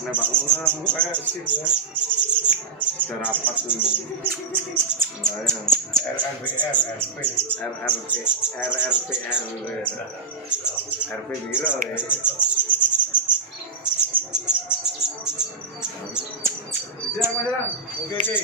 Nek bangunan kayak sih ya. Udah rapat tuh. Nah, ya. RRP RP biro ya. Jalan. Oke.